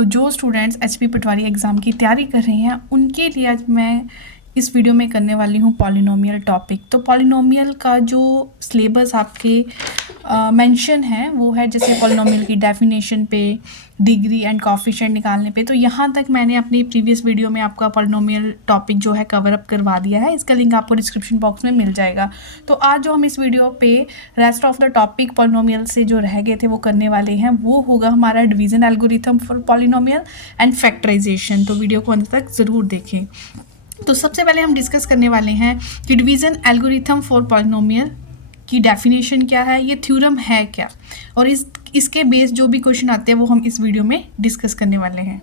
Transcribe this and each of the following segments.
तो जो students HP पटवारी exam की तैयारी कर रहे हैं उनके लिए आज मैं इस वीडियो में करने वाली हूँ पॉलिनोमियल टॉपिक। तो पॉलिनोमियल का जो सिलेबस आपके मेंशन है वो है जैसे पॉलिनोमियल की डेफिनेशन पे, डिग्री एंड कोफिशिएंट निकालने पे। तो यहाँ तक मैंने अपनी प्रीवियस वीडियो में आपका पॉलिनोमियल टॉपिक जो है कवर अप करवा दिया है, इसका लिंक आपको डिस्क्रिप्शन बॉक्स में मिल जाएगा। तो आज जो हम इस वीडियो पे rest of the topic polynomial से जो रह गए थे वो करने वाले हैं, वो होगा हमारा division algorithm for polynomial and factorization. तो वीडियो को अंत तक ज़रूर देखें। तो सबसे पहले हम डिस्कस करने वाले हैं कि डिवीज़न एल्गोरिथम फॉर पॉलिनोमियल की डेफिनेशन क्या है, ये थ्योरम है क्या, और इसके बेस जो भी क्वेश्चन आते हैं वो हम इस वीडियो में डिस्कस करने वाले हैं।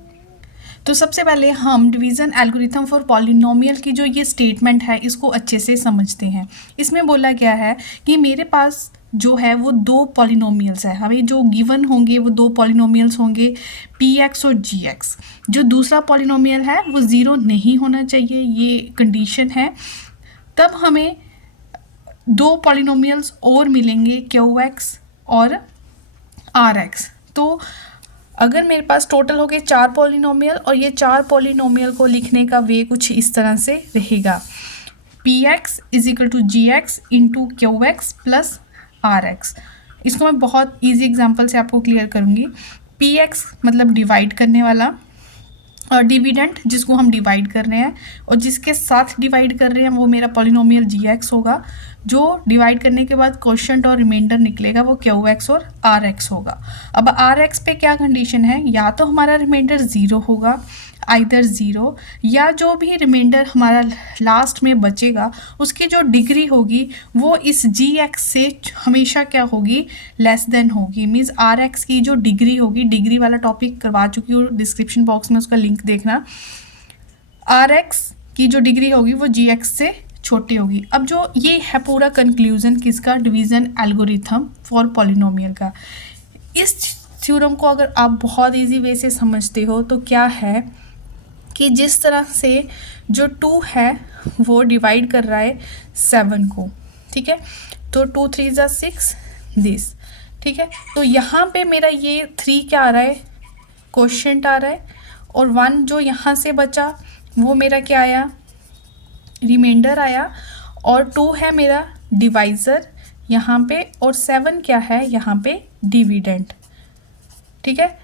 तो सबसे पहले हम डिवीज़न एल्गोरिथम फॉर पॉलिनोमियल की जो ये स्टेटमेंट है इसको अच्छे से समझते हैं। इसमें बोला गया है कि मेरे पास जो है वो दो पॉलिनोमियल्स है, हमें जो गिवन होंगे वो दो पॉलिनोमियल्स होंगे px और gx। जो दूसरा पॉलिनोमियल है वो ज़ीरो नहीं होना चाहिए, ये कंडीशन है। तब हमें दो पॉलिनोमियल्स और मिलेंगे qx और rx। तो अगर मेरे पास टोटल हो गए 4 पॉलिनोमियल और ये 4 पॉलिनोमियल को लिखने का वे कुछ इस तरह से रहेगा, px is equal to gx into qx plus rx। इसको मैं बहुत इजी एग्जांपल से आपको क्लियर करूँगी। px मतलब डिवाइड करने वाला, और डिविडेंड जिसको हम डिवाइड कर रहे हैं और जिसके साथ डिवाइड कर रहे हैं वो मेरा पॉलिनोमियल gx होगा। जो डिवाइड करने के बाद क्वोशिएंट और रिमाइंडर निकलेगा वो qx और rx होगा। अब rx पे क्या कंडीशन है, या तो हमारा रिमाइंडर ज़ीरो होगा, आइदर ज़ीरो, या जो भी रिमाइंडर हमारा लास्ट में बचेगा उसकी जो डिग्री होगी वो इस gx से हमेशा क्या होगी, लेस देन होगी। मीन्स rx की जो डिग्री होगी, डिग्री वाला टॉपिक करवा चुकी हूँ, डिस्क्रिप्शन बॉक्स में उसका लिंक देखना। rx की जो डिग्री होगी वो gx से छोटी होगी। अब जो ये है पूरा कंक्लूजन किसका, डिवीज़न एल्गोरिथम फॉर पॉलिनोमियल का। इस थ्योरम को अगर आप बहुत इजी वे से समझते हो तो क्या है कि जिस तरह से जो 2 है वो डिवाइड कर रहा है 7 को, ठीक है, तो 2 3 ज़ा 6 दिस, ठीक है। तो यहाँ पे मेरा ये 3 क्या आ रहा है, क्वोशिएंट आ रहा है, और 1 जो यहाँ से बचा वो मेरा क्या आया, रिमाइंडर आया, और 2 है मेरा डिवाइज़र यहाँ पे, और 7 क्या है यहाँ पे, डिविडेंड, ठीक है।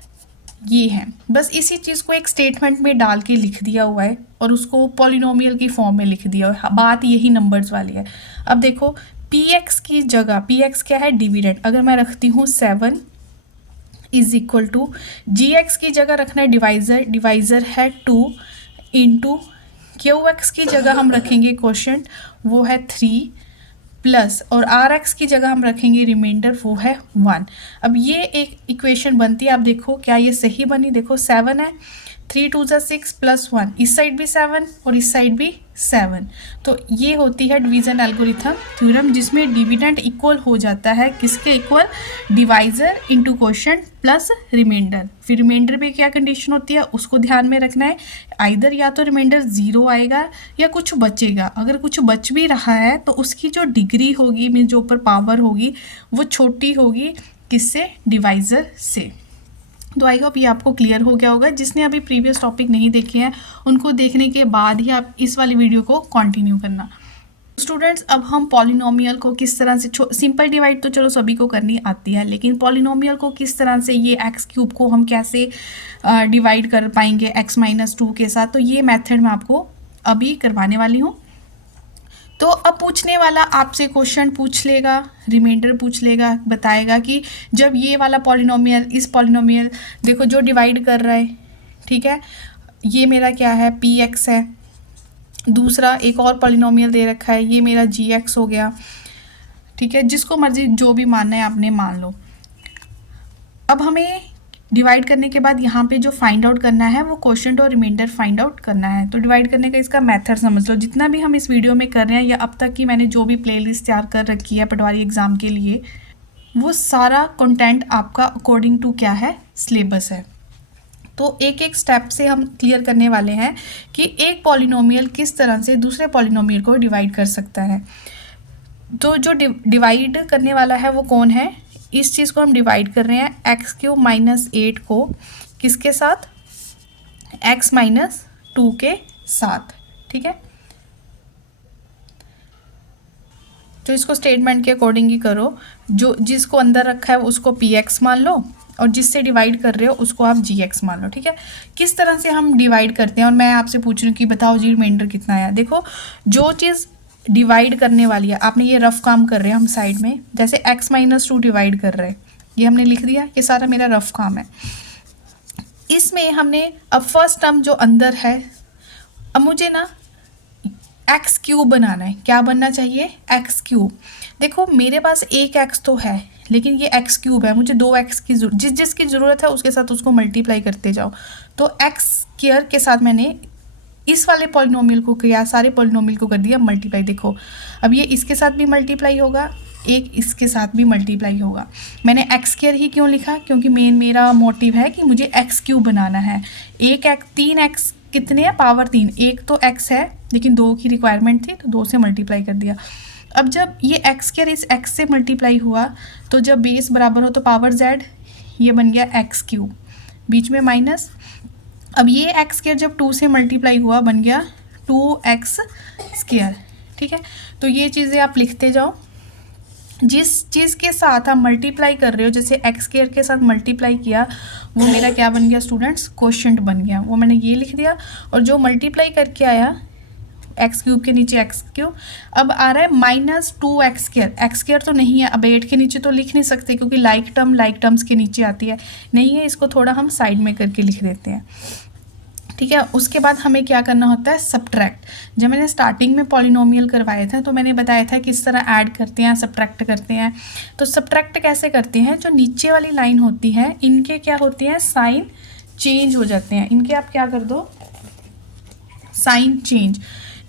ये है, बस इसी चीज़ को एक स्टेटमेंट में डाल के लिख दिया हुआ है और उसको पॉलिनोमियल की फॉर्म में लिख दिया हुआ है। बात यही नंबर्स वाली है। अब देखो px की जगह, px क्या है, डिविडेंड, अगर मैं रखती हूँ 7 इज इक्वल टू gx की जगह रखना है डिवाइज़र, डिवाइज़र है 2 इंटू qx की जगह हम रखेंगे क्वोशिएंट, वो है 3 प्लस, और rx की जगह हम रखेंगे रिमाइंडर, वो है 1। अब ये एक इक्वेशन बनती है, आप देखो क्या ये सही बनी, देखो 7 है, 3 2 ज़ा 6 प्लस 1, इस साइड भी 7 और इस साइड भी 7। तो ये होती है डिवीज़न एल्गोरिथम थ्योरम, जिसमें डिविडेंड इक्वल हो जाता है किसके इक्वल, divisor into quotient plus remainder. फिर रिमाइंडर पे क्या कंडीशन होती है उसको ध्यान में रखना है, आइदर या तो रिमाइंडर ज़ीरो आएगा या कुछ बचेगा। अगर कुछ बच भी रहा है तो उसकी जो डिग्री होगी, मीन्स जो ऊपर पावर होगी वो छोटी होगी किससे, डिवाइज़र से। तो आई होप ये आपको क्लियर हो गया होगा। जिसने अभी प्रीवियस टॉपिक नहीं देखे हैं उनको देखने के बाद ही आप इस वाली वीडियो को कंटिन्यू करना। स्टूडेंट्स, अब हम पॉलिनोमियल को किस तरह से, सिंपल डिवाइड तो चलो सभी को करनी आती है, लेकिन पॉलिनोमियल को किस तरह से, ये एक्स क्यूब को हम कैसे डिवाइड कर पाएंगे x-2 के साथ, तो ये मेथड मैं आपको अभी करवाने वाली हूँ। तो अब पूछने वाला आपसे क्वेश्चन पूछ लेगा, रिमाइंडर पूछ लेगा, बताएगा कि जब ये वाला पॉलिनोमियल, इस पॉलिनोमियल देखो जो डिवाइड कर रहा है, ठीक है, ये मेरा क्या है, px है, दूसरा एक और पॉलिनोमियल दे रखा है, ये मेरा gx हो गया, ठीक है, जिसको मर्जी जो भी मानना है आपने मान लो। अब हमें डिवाइड करने के बाद यहाँ पे जो फाइंड आउट करना है वो क्वोशिएंट और रिमाइंडर फाइंड आउट करना है। तो डिवाइड करने का इसका मेथड समझ लो। जितना भी हम इस वीडियो में कर रहे हैं या अब तक की मैंने जो भी प्लेलिस्ट तैयार कर रखी है पटवारी एग्ज़ाम के लिए, वो सारा कंटेंट आपका अकॉर्डिंग टू क्या है, सिलेबस है। तो एक एक स्टेप से हम क्लियर करने वाले हैं कि एक पॉलिनोमियल किस तरह से दूसरे पॉलिनोमियल को डिवाइड कर सकता है। तो जो डिवाइड करने वाला है वो कौन है, इस चीज़ को हम डिवाइड कर रहे हैं x³ - 8 को किसके साथ, x माइनस 2 के साथ, ठीक है। तो इसको स्टेटमेंट के अकॉर्डिंग ही करो, जो जिसको अंदर रखा है उसको पी एक्स मान लो और जिससे डिवाइड कर रहे हो उसको आप जी एक्स मान लो, ठीक है। किस तरह से हम डिवाइड करते हैं, और मैं आपसे पूछ रही हूँ कि बताओ जी रिमाइंडर कितना आया। देखो जो चीज़ डिवाइड करने वाली है, आपने ये रफ काम कर रहे हैं हम साइड में, जैसे x माइनस 2 डिवाइड कर रहे हैं, ये हमने लिख दिया, ये सारा मेरा रफ काम है। इसमें हमने अब फर्स्ट टर्म जो अंदर है, अब मुझे ना एक्स क्यूब बनाना है। क्या बनना चाहिए? X cube. देखो मेरे पास एक एक्स तो है, लेकिन ये एक्स क्यूब है, मुझे 2x की जिसकी ज़रूरत है उसके साथ उसको मल्टीप्लाई करते जाओ। तो एक्स स्क्वायर के साथ मैंने इस वाले पॉलिनोमियल को किया, सारे पॉलिनोमियल को कर दिया मल्टीप्लाई। देखो अब ये इसके साथ भी मल्टीप्लाई होगा, एक इसके साथ भी मल्टीप्लाई होगा। मैंने एक्स स्क्वायर ही क्यों लिखा? क्योंकि मेरा मोटिव है कि मुझे एक्स क्यूब बनाना है। एक एक्स 3x कितने हैं? पावर 3। एक तो x है लेकिन 2 की रिक्वायरमेंट थी तो 2 से मल्टीप्लाई कर दिया। अब जब ये एक्स स्क्वायर इस x से मल्टीप्लाई हुआ तो जब बेस बराबर हो तो पावर z, ये बन गया एक्स क्यूब, बीच में माइनस। अब ये एक्स स्क्वायर जब 2 से मल्टीप्लाई हुआ बन गया 2x स्क्वायर, ठीक है। तो ये चीज़ें आप लिखते जाओ, जिस चीज़ के साथ आप मल्टीप्लाई कर रहे हो, जैसे एक्स स्क्वायर के साथ मल्टीप्लाई किया वो मेरा क्या बन गया स्टूडेंट्स? क्वोशिएंट बन गया, वो मैंने ये लिख दिया। और जो मल्टीप्लाई करके आया एक्स क्यूब के नीचे एक्स क्यूब, अब आ रहा है minus 2x square. X square तो नहीं है, अब 8 के नीचे तो लिख नहीं सकते क्योंकि लाइक टर्म्स के नीचे आती है, नहीं है, इसको थोड़ा हम साइड में करके लिख देते हैं, ठीक है। उसके बाद हमें क्या करना होता है? सब्ट्रैक्ट। जब मैंने स्टार्टिंग में पॉलिनोमियल करवाए थे तो मैंने बताया था किस तरह ऐड करते हैं, सब्ट्रैक्ट करते हैं। तो सब्ट्रैक्ट कैसे करते हैं? जो नीचे वाली लाइन होती है इनके क्या होती हैं? साइन चेंज हो जाते हैं इनके। आप क्या कर दो? Sign change.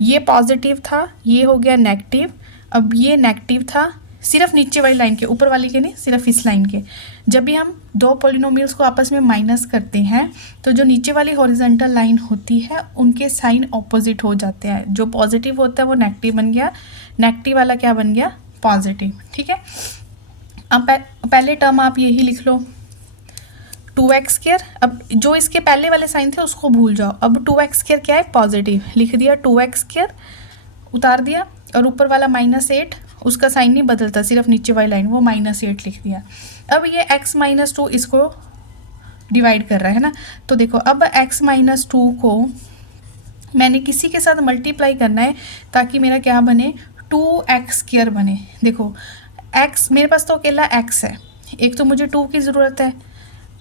ये पॉजिटिव था, ये हो गया नेगेटिव। अब ये नेगेटिव था सिर्फ नीचे वाली लाइन के, ऊपर वाली के नहीं, सिर्फ इस लाइन के। जब भी हम दो पॉलिनोमियल्स को आपस में माइनस करते हैं तो जो नीचे वाली हॉरिजॉन्टल लाइन होती है उनके साइन ऑपोजिट हो जाते हैं। जो पॉजिटिव होता है वो नेगेटिव बन गया, नेगेटिव वाला क्या बन गया? पॉजिटिव, ठीक है। अब पहले टर्म आप यही लिख लो 2x स्क्वायर। अब जो इसके पहले वाले साइन थे उसको भूल जाओ, अब 2x स्क्वायर क्या है? पॉजिटिव, लिख दिया 2x स्क्वायर, उतार दिया, और ऊपर वाला -8 उसका साइन नहीं बदलता, सिर्फ नीचे वाली लाइन वो -8 लिख दिया। अब ये x माइनस 2 इसको डिवाइड कर रहा है ना, तो देखो अब x माइनस 2 को मैंने किसी के साथ मल्टीप्लाई करना है ताकि मेरा क्या बने? 2x स्क्वायर बने। देखो x मेरे पास तो अकेला x है, एक तो मुझे 2 की ज़रूरत है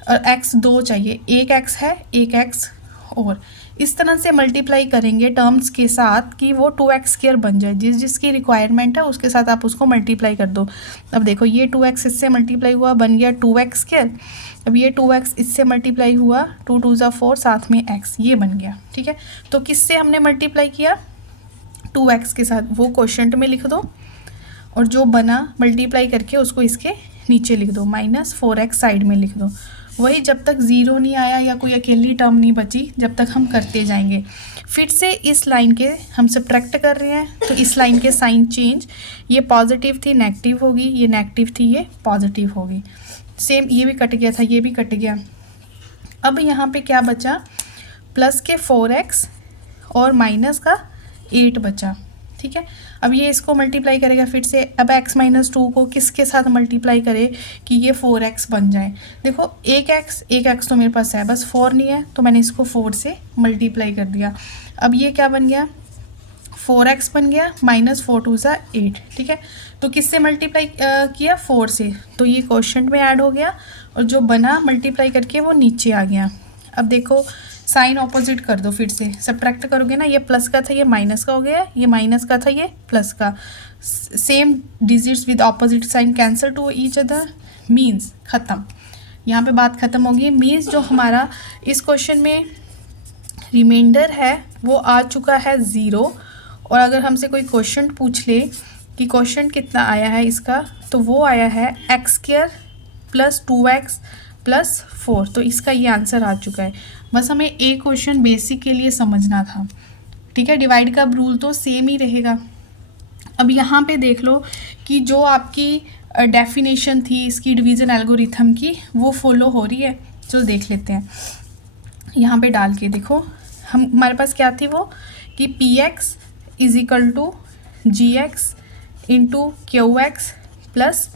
और x 2 चाहिए, एक x है एक x और इस तरह से मल्टीप्लाई करेंगे टर्म्स के साथ कि वो 2x स्क्वायर बन जाए। जिसकी रिक्वायरमेंट है उसके साथ आप उसको मल्टीप्लाई कर दो। अब देखो ये 2x इससे मल्टीप्लाई हुआ बन गया 2x स्क्वायर। अब ये 2x इससे मल्टीप्लाई हुआ 2 2 ज़ा 4 साथ में x, ये बन गया, ठीक है। तो किससे हमने मल्टीप्लाई किया? 2x के साथ, वो क्वोशिएंट में लिख दो और जो बना मल्टीप्लाई करके उसको इसके नीचे लिख दो, -4x साइड में लिख दो। वही जब तक ज़ीरो नहीं आया या कोई अकेली टर्म नहीं बची जब तक हम करते जाएंगे। फिर से इस लाइन के हम सब्ट्रैक्ट कर रहे हैं तो इस लाइन के साइन चेंज, ये पॉजिटिव थी नेगेटिव होगी, ये नेगेटिव थी ये पॉजिटिव होगी। सेम ये भी कट गया था, ये भी कट गया। अब यहाँ पे क्या बचा? प्लस के 4x और माइनस का 8 बचा, ठीक है। अब ये इसको मल्टीप्लाई करेगा फिर से। अब x माइनस 2 को किसके साथ मल्टीप्लाई करे कि ये 4x बन जाए? देखो एक x तो मेरे पास है, बस 4 नहीं है तो मैंने इसको 4 से मल्टीप्लाई कर दिया। अब ये क्या बन गया? 4x बन गया, -4 2 ज़ा 8, ठीक है। तो किससे मल्टीप्लाई किया? 4 से, तो ये क्वोशिएंट में ऐड हो गया और जो बना मल्टीप्लाई करके वो नीचे आ गया। अब देखो साइन ऑपोजिट कर दो, फिर से सब्ट्रैक्ट करोगे ना, ये प्लस का था ये माइनस का हो गया, ये माइनस का था ये प्लस का। Same digits with opposite sign cancel to each other, means ख़त्म। यहाँ पे बात ख़त्म होगी। मीन्स जो हमारा इस क्वेश्चन में रिमाइंडर है वो आ चुका है 0। और अगर हमसे कोई क्वेश्चन पूछ ले कि क्वेश्चन कितना आया है इसका, तो वो आया है x square plus 2x plus 4, तो इसका ये आंसर आ चुका है। बस हमें एक क्वेश्चन बेसिक के लिए समझना था, ठीक है। डिवाइड का रूल तो सेम ही रहेगा। अब यहाँ पे देख लो कि जो आपकी डेफिनेशन थी इसकी डिवीज़न एल्गोरिथम की वो फॉलो हो रही है, चलो देख लेते हैं। यहाँ पे डाल के देखो, हम हमारे पास क्या थी वो कि P X is equal to G X into Q X plus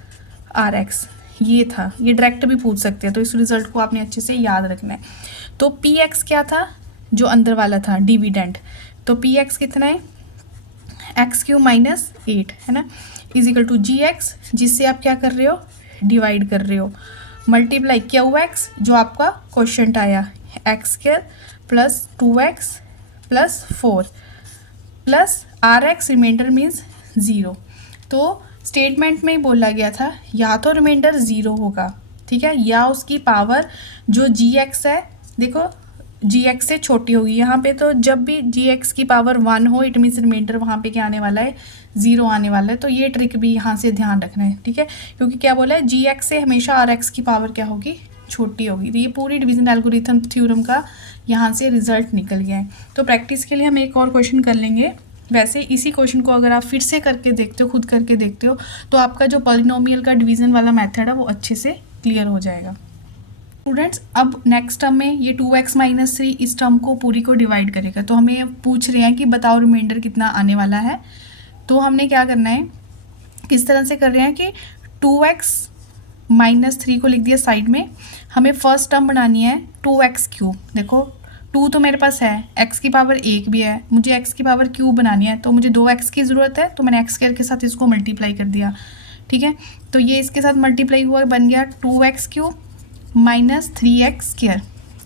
R X, ये था। ये डायरेक्ट भी पूछ सकते हैं, तो इस रिजल्ट को आपने अच्छे से याद रखना है। तो पी एक्स क्या था, जो अंदर वाला था डिविडेंड, तो पी एक्स कितना है, एक्स क्यू माइनस 8 है ना, is equal to G X, जिससे आप क्या कर रहे हो, डिवाइड कर रहे हो, मल्टीप्लाई क्यू एक्स जो आपका क्वेश्चन आया, X square plus 2x plus 4 plus R X, remainder means 0। तो स्टेटमेंट में बोला गया था या तो रिमाइंडर 0 होगा, ठीक है, या उसकी पावर जो जी एक्स है, देखो जी एक्स से छोटी होगी यहाँ पे, तो जब भी जी एक्स की पावर 1 हो इट मीन्स रिमाइंडर वहाँ पे क्या आने वाला है, 0 आने वाला है। तो ये ट्रिक भी यहाँ से ध्यान रखना है, ठीक है, क्योंकि क्या बोला है, जी एक्स से हमेशा आर एक्स की पावर क्या होगी, छोटी होगी। तो ये पूरी डिवीजन एल्गोरिथम थ्योरम का यहाँ से रिजल्ट निकल गया है। तो प्रैक्टिस के लिए हम एक और क्वेश्चन कर लेंगे। वैसे इसी क्वेश्चन को अगर आप फिर से करके देखते हो, खुद करके देखते हो, तो आपका जो पॉलिनोमियल का डिवीजन वाला मेथड है वो अच्छे से क्लियर हो जाएगा। स्टूडेंट्स, अब नेक्स्ट टर्म में ये 2x माइनस 3 इस टर्म को पूरी को डिवाइड करेगा। तो हमें पूछ रहे हैं कि बताओ रिमाइंडर कितना आने वाला है। तो हमने क्या करना है, किस तरह से कर रहे हैं कि 2x माइनस 3 को लिख दिया साइड में, हमें फर्स्ट टर्म बनानी है 2x क्यूब। देखो 2 तो मेरे पास है, x की पावर 1 भी है, मुझे x की पावर क्यूब बनानी है, तो मुझे 2x की ज़रूरत है, तो मैंने x स्क्वायर के साथ इसको मल्टीप्लाई कर दिया, ठीक है। तो ये इसके साथ मल्टीप्लाई हुआ, बन गया 2x cube minus 3x square,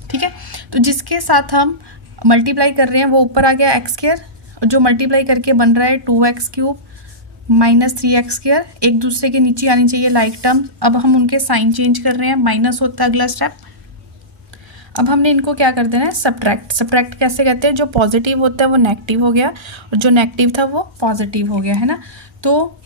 ठीक है। तो जिसके साथ हम मल्टीप्लाई कर रहे हैं वो ऊपर आ गया x स्क्वायर, और जो मल्टीप्लाई करके बन रहा है 2x cube minus 3x square, एक दूसरे के नीचे आनी चाहिए लाइक टर्म। अब हम उनके साइन चेंज कर रहे हैं, माइनस होता है अगला स्टेप। अब हमने इनको क्या कर देना है, सब्ट्रैक्ट। सब्ट्रैक्ट कैसे कहते हैं, जो पॉजिटिव होता है वो नेगेटिव हो गया, और जो नेगेटिव था वो पॉजिटिव हो गया, है ना। तो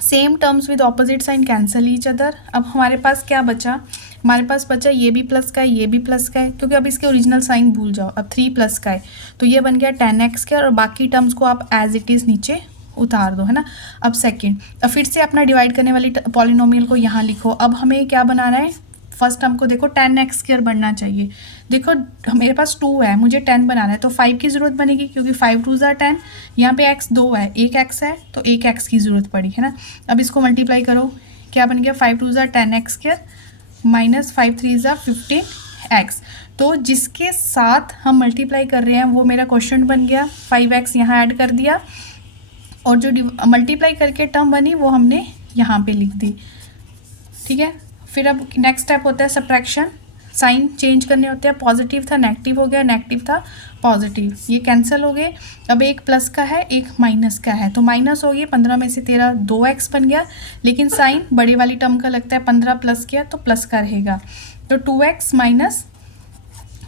same terms with opposite sign cancel each other. अब हमारे पास क्या बचा, हमारे पास बचा ये भी प्लस का है, ये भी प्लस का है, क्योंकि अब इसके ओरिजिनल साइन भूल जाओ। अब 3 प्लस का है तो ये बन गया 10x का, और बाकी टर्म्स को आप एज इट इज़ नीचे उतार दो, है ना। अब सेकंड, अब फिर से अपना डिवाइड करने वाली पॉलिनोमियल को यहाँ लिखो। अब हमें क्या बनाना है, फर्स्ट टर्म को देखो 10x स्क्वायर बनना चाहिए। देखो मेरे पास 2 है, मुझे 10 बनाना है, तो 5 की ज़रूरत बनेगी, क्योंकि 5 2 ज़ा 10। यहाँ पे x 2 है, एक x है, तो एक x की ज़रूरत पड़ी, है ना। अब इसको मल्टीप्लाई करो, क्या बन गया, 5 2 ज़ा 10x स्क्वायर माइनस 5 3 ज़ा 15x। तो जिसके साथ हम मल्टीप्लाई कर रहे हैं वो मेरा क्वेश्चन बन गया, 5x यहाँ ऐड कर दिया, और जो मल्टीप्लाई करके टर्म बनी वो हमने यहाँ पे लिख दी, ठीक है। फिर अब नेक्स्ट स्टेप होता है सब्ट्रैक्शन, साइन चेंज करने होते हैं, पॉजिटिव था नेगेटिव हो गया, नेगेटिव था पॉजिटिव, ये कैंसिल हो गए। अब एक प्लस का है, एक माइनस का है, तो माइनस हो गया, 15 में से 13 2x बन गया, लेकिन साइन बड़ी वाली टर्म का लगता है, 15 प्लस किया तो प्लस का रहेगा, तो 2x माइनस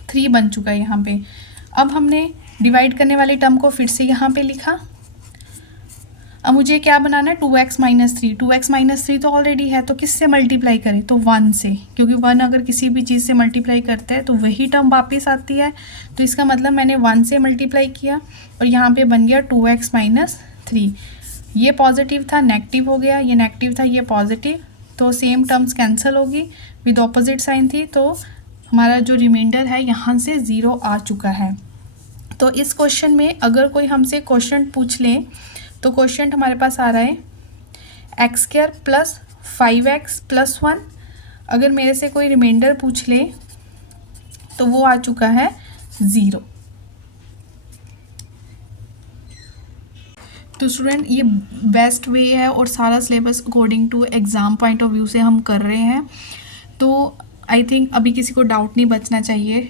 3 बन चुका है यहाँ पे। अब हमने डिवाइड करने वाली टर्म को फिर से यहाँ पे लिखा। अब मुझे क्या बनाना है, 2x माइनस 3। 2x माइनस 3 तो ऑलरेडी है, तो किससे मल्टीप्लाई करें, तो 1 से, क्योंकि 1 अगर किसी भी चीज़ से मल्टीप्लाई करते हैं तो वही टर्म वापस आती है। तो इसका मतलब मैंने 1 से मल्टीप्लाई किया, और यहाँ पे बन गया 2x माइनस 3। ये पॉजिटिव था नेगेटिव हो गया, ये नेगेटिव था ये पॉजिटिव, तो सेम टर्म्स कैंसिल होगी, विद ऑपोजिट साइन थी, तो हमारा जो रिमाइंडर है यहाँ से 0 आ चुका है। तो इस क्वेश्चन में अगर कोई हमसे क्वेश्चन पूछ ले, तो क्वेश्चन हमारे पास आ रहा है x square plus 5x plus 1। अगर मेरे से कोई रिमाइंडर पूछ ले तो वो आ चुका है 0। तो स्टूडेंट ये बेस्ट वे है, और सारा syllabus according to exam point of view से हम कर रहे हैं। तो आई थिंक अभी किसी को डाउट नहीं बचना चाहिए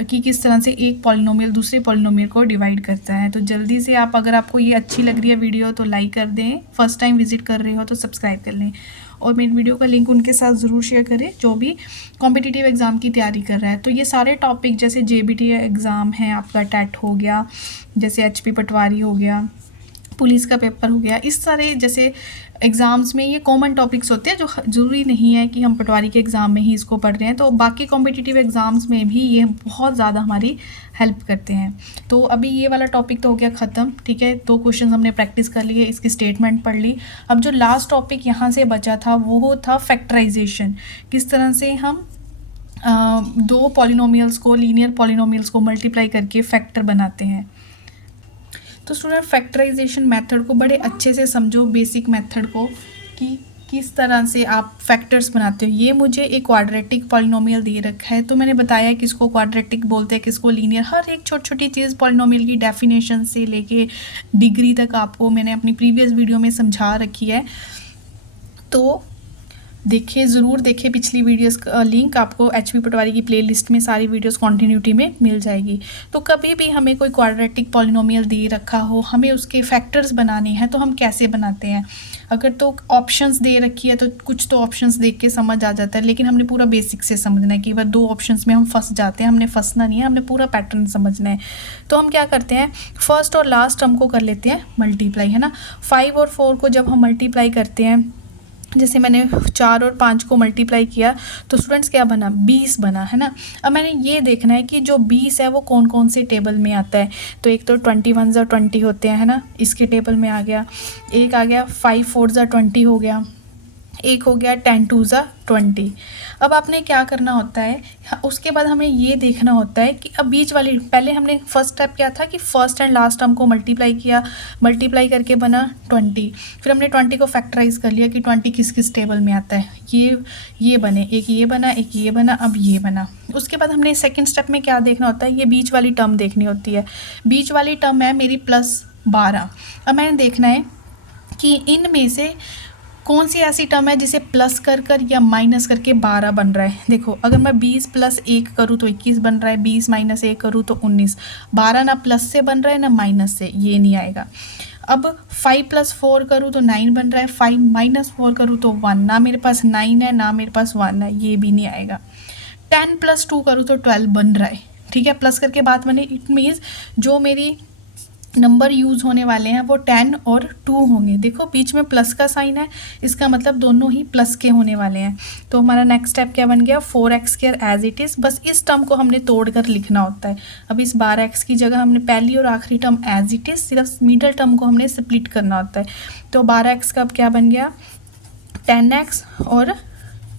कि किस तरह से एक पॉलिनोमियल दूसरे पॉलिनोमियल को डिवाइड करता है। तो जल्दी से आप, अगर आपको ये अच्छी लग रही है वीडियो तो लाइक कर दें, फर्स्ट टाइम विजिट कर रहे हो तो सब्सक्राइब कर लें, और मेरी वीडियो का लिंक उनके साथ ज़रूर शेयर करें जो भी कॉम्पिटिटिव एग्ज़ाम की तैयारी कर रहा है। तो ये सारे टॉपिक जैसे JBT एग्ज़ाम है आपका, टेट हो गया, जैसे HP पटवारी हो गया, पुलिस का पेपर हो गया, इस सारे जैसे एग्ज़ाम्स में ये कॉमन टॉपिक्स होते हैं, जो ज़रूरी नहीं है कि हम पटवारी के एग्ज़ाम में ही इसको पढ़ रहे हैं। तो बाकी कॉम्पिटिटिव एग्ज़ाम्स में भी ये बहुत ज़्यादा हमारी हेल्प करते हैं। तो अभी ये वाला टॉपिक तो हो गया ख़त्म, ठीक है। 2 क्वेश्चन हमने प्रैक्टिस कर लिए, इसकी स्टेटमेंट पढ़ ली। अब जो लास्ट टॉपिक यहाँ से बचा था वो था फैक्टराइजेशन, किस तरह से हम दो पॉलिनोमियल्स को, लीनियर पॉलिनोमियल्स को मल्टीप्लाई करके फैक्टर बनाते हैं। तो स्टूडेंट फैक्टराइजेशन मेथड को बड़े अच्छे से समझो, बेसिक मेथड को, कि किस तरह से आप फैक्टर्स बनाते हो। ये मुझे एक क्वाड्रेटिक पॉलिनोमियल दे रखा है, तो मैंने बताया किसको क्वाड्रेटिक बोलते हैं, किसको लीनियर। हर एक छोटी छोटी चीज़ पॉलिनोमियल की डेफिनेशन से लेके डिग्री तक आपको मैंने अपनी प्रीवियस वीडियो में समझा रखी है। तो देखिए, ज़रूर देखिए पिछली वीडियोस का लिंक आपको एच पी पटवारी की प्लेलिस्ट में सारी वीडियोस कॉन्टिन्यूटी में मिल जाएगी। तो कभी भी हमें कोई क्वाड्रेटिक पॉलिनोमियल दे रखा हो, हमें उसके फैक्टर्स बनाने हैं, तो हम कैसे बनाते हैं। अगर तो ऑप्शंस दे रखी है तो कुछ तो ऑप्शंस देख के समझ आ जाता है, लेकिन हमने पूरा बेसिक से समझना है कि वह दो ऑप्शंस में हम फंस जाते हैं। हमने फंसना नहीं है, हमने पूरा पैटर्न समझना है। तो हम क्या करते हैं, फर्स्ट और लास्ट टर्म को कर लेते हैं मल्टीप्लाई, है ना। 5 और 4 को जब हम मल्टीप्लाई करते हैं, जैसे मैंने 4 और 5 को मल्टीप्लाई किया तो स्टूडेंट्स क्या बना, 20 बना, है ना। अब मैंने ये देखना है कि जो 20 है वो कौन कौन से टेबल में आता है। तो एक तो 21 ज़ा 20 होते हैं, है ना, इसके टेबल में आ गया। एक आ गया 5 4 ज़ा 20 हो गया। एक हो गया 10 2 ज़ा 20। अब आपने क्या करना होता है, उसके बाद हमें ये देखना होता है कि अब बीच वाली, पहले हमने फर्स्ट स्टेप क्या था कि फर्स्ट एंड लास्ट टर्म को मल्टीप्लाई किया, मल्टीप्लाई करके बना 20। फिर हमने 20 को फैक्टराइज कर लिया कि 20 किस किस टेबल में आता है। ये बने, एक ये बना, एक ये बना, अब ये बना। उसके बाद हमने सेकेंड स्टेप में क्या देखना होता है, ये बीच वाली टर्म देखनी होती है। बीच वाली टर्म है मेरी +12। अब मैंने देखना है कि इनमें से कौन सी ऐसी टर्म है जिसे प्लस कर कर या माइनस करके 12 बन रहा है। देखो, अगर मैं 20 + 1 करूँ तो 21 बन रहा है, 20 - 1 करूँ तो 19। 12 ना प्लस से बन रहा है ना माइनस से, ये नहीं आएगा। अब 5 + 4 करूँ तो 9 बन रहा है, 5 - 4 करूँ तो 1। ना मेरे पास 9 है ना मेरे पास 1 है, ये भी नहीं आएगा। 10 + 2 करूँ तो 12 बन रहा है, ठीक है, प्लस करके बात बने। इट मीन्स जो मेरी नंबर यूज़ होने वाले हैं वो 10 और 2 होंगे। देखो बीच में प्लस का साइन है, इसका मतलब दोनों ही प्लस के होने वाले हैं। तो हमारा नेक्स्ट स्टेप क्या बन गया, 4x² एज इट इज़। बस इस टर्म को हमने तोड़ कर लिखना होता है। अब इस 12x की जगह हमने पहली और आखिरी टर्म एज इट इज़, सिर्फ मिडल टर्म को हमने स्प्लिट करना होता है। तो 12x का अब क्या बन गया, 10x और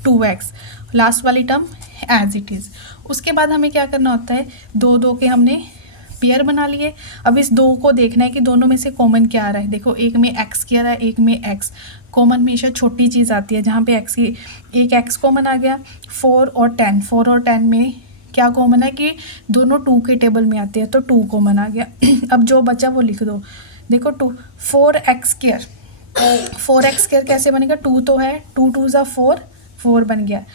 2x, लास्ट वाली टर्म एज इट इज़। उसके बाद हमें क्या करना होता है, 2 2 के हमने पेयर बना लिए। अब इस 2 को देखना है कि दोनों में से कॉमन क्या आ रहा है। देखो, एक में x आ रहा है, एक में x। कॉमन हमेशा छोटी चीज़ आती है, जहाँ पे x की एक x कॉमन आ गया। 4 और 10, 4 और 10 में क्या कॉमन है कि दोनों 2 के टेबल में आते हैं, तो 2 कॉमन आ गया। अब जो बचा वो लिख दो। देखो 4x², 4x² कैसे बनेगा, 2 तो है, 2 2 ज़ा 4, 4 बन गया।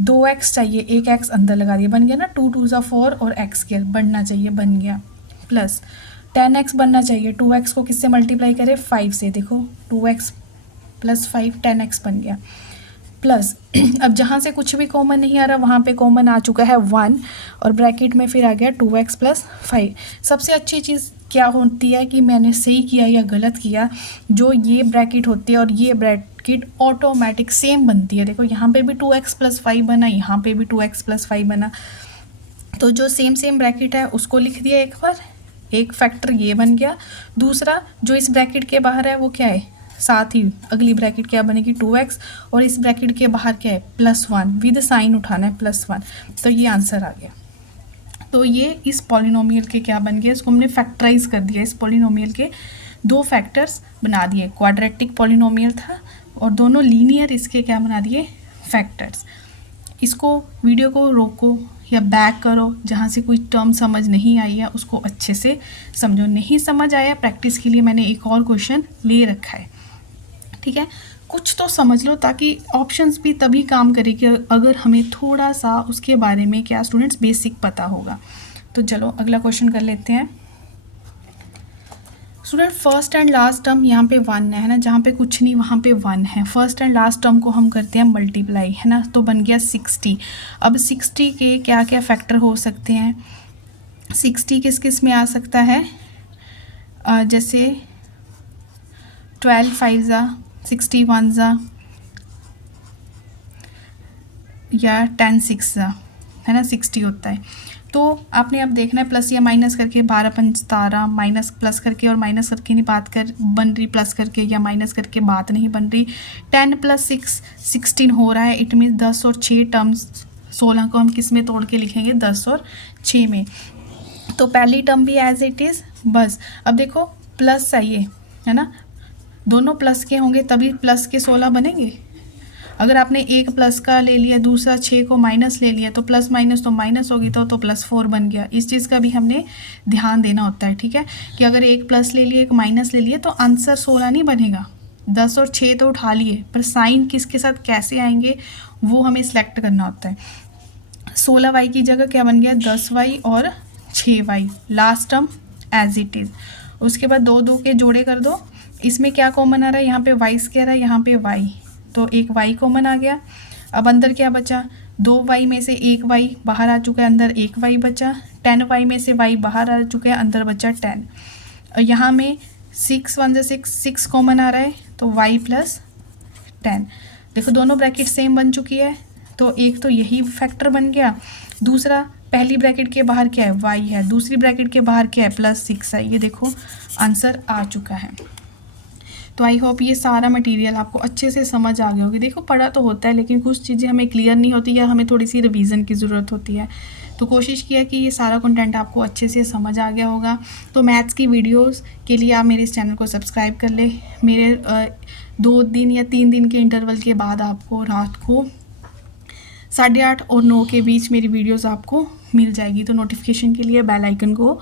2x चाहिए, एक x अंदर लगा दिया, बन गया ना। 2 2 ज़ा 4 और x² बनना चाहिए, बन गया। प्लस 10x बनना चाहिए, 2x को किससे मल्टीप्लाई करें, 5 से। देखो 2x + 5 10x बन गया। प्लस अब जहाँ से कुछ भी कॉमन नहीं आ रहा वहाँ पे कॉमन आ चुका है 1, और ब्रैकेट में फिर आ गया 2x + 5। सबसे अच्छी चीज़ क्या होती है कि मैंने सही किया या गलत किया, जो ये ब्रैकेट होती है और ये ब्रैकेट ऑटोमेटिक सेम बनती है। देखो यहाँ पे भी 2x + 5 बना, यहाँ पे भी 2x + 5 बना। तो जो सेम ब्रैकेट है उसको लिख दिया एक बार, एक फैक्टर ये बन गया। दूसरा जो इस ब्रैकेट के बाहर है वो क्या है, साथ ही अगली ब्रैकेट क्या बनेगी, 2x, और इस ब्रैकेट के बाहर क्या है, +1, विद साइन उठाना है, +1। तो ये आंसर आ गया। तो ये इस पॉलिनोमियल के क्या बन गया, इसको हमने फैक्टराइज कर दिया। इस पॉलिनोमियल के 2 फैक्टर्स बना दिए। क्वाड्रेटिक पॉलिनोमियल था और दोनों लीनियर, इसके क्या बना दिए, फैक्टर्स। इसको वीडियो को रोको या बैक करो, जहाँ से कोई टर्म समझ नहीं आई है उसको अच्छे से समझो। नहीं समझ आया, प्रैक्टिस के लिए मैंने एक और क्वेश्चन ले रखा है, ठीक है। कुछ तो समझ लो, ताकि ऑप्शंस भी तभी काम करेगी अगर हमें थोड़ा सा उसके बारे में क्या स्टूडेंट्स बेसिक पता होगा। तो चलो अगला क्वेश्चन कर लेते हैं। Student first and last term यहाँ पे 1 है ना, जहाँ पे कुछ नहीं वहाँ पे 1 है। फर्स्ट एंड लास्ट टर्म को हम करते हैं मल्टीप्लाई, है ना, तो बन गया 60। अब 60 के क्या क्या फैक्टर हो सकते हैं, 60 किस किस में आ सकता है, जैसे 12 5 ज़ा 61 ज़ा या 10 6 ज़ा, है ना, 60 होता है। तो आपने अब देखना है प्लस या माइनस करके, 12 5 17, माइनस प्लस करके और माइनस करके नहीं बात कर बन रही, प्लस करके या माइनस करके बात नहीं बन रही। 10 + 6 16 हो रहा है, इट मीन्स 10 और 6 टर्म्स 16 को हम किस में तोड़ के लिखेंगे, 10 और 6 में। तो पहली टर्म भी एज इट इज़ बस। अब देखो प्लस चाहिए है ना, दोनों प्लस के होंगे तभी प्लस के 16 बनेंगे। अगर आपने एक प्लस का ले लिया, दूसरा 6 को माइनस ले लिया, तो प्लस माइनस तो माइनस होगी, तो प्लस 4 बन गया। इस चीज़ का भी हमने ध्यान देना होता है, ठीक है, कि अगर एक प्लस ले लिए एक माइनस ले लिए तो आंसर 16 नहीं बनेगा। 10 और 6 तो उठा लिए, पर साइन किसके साथ कैसे आएंगे वो हमें सिलेक्ट करना होता है। 16y की जगह क्या बन गया, 10y और 6y, last term as it is. उसके बाद 2 2 के जोड़े कर दो, इसमें क्या कॉमन आ रहा है, यहाँ पे y स्क्वायर है, यहाँ पे y, तो एक y कॉमन आ गया। अब अंदर क्या बचा, 2y में से एक y बाहर आ चुका है, अंदर एक y बचा। 10y में से y बाहर आ चुका है, अंदर बचा 10। और यहाँ में 6 1 से 6 कॉमन आ रहा है, तो y प्लस 10। देखो दोनों ब्रैकेट सेम बन चुकी है, तो एक तो यही फैक्टर बन गया, दूसरा पहली ब्रैकेट के बाहर क्या है, y है, दूसरी ब्रैकेट के बाहर क्या है, +6 है। ये देखो आंसर आ चुका है। तो आई होप ये सारा मटेरियल आपको अच्छे से समझ आ गया होगी। देखो पढ़ा तो होता है, लेकिन कुछ चीज़ें हमें क्लियर नहीं होती या हमें थोड़ी सी रिवीजन की ज़रूरत होती है। तो कोशिश किया कि ये सारा कंटेंट आपको अच्छे से समझ आ गया होगा। तो मैथ्स की वीडियोस के लिए आप मेरे इस चैनल को सब्सक्राइब कर ले। मेरे 2 दिन या 3 दिन के इंटरवल के बाद आपको रात को 8:30 और 9 के बीच मेरी वीडियोस आपको मिल जाएगी। तो नोटिफिकेशन के लिए बेल आइकन को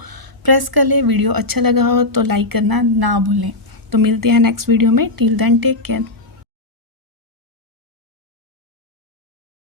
प्रेस कर ले। वीडियो अच्छा लगा हो तो लाइक करना ना भूलें। तो मिलते हैं नेक्स्ट वीडियो में। Till then take care.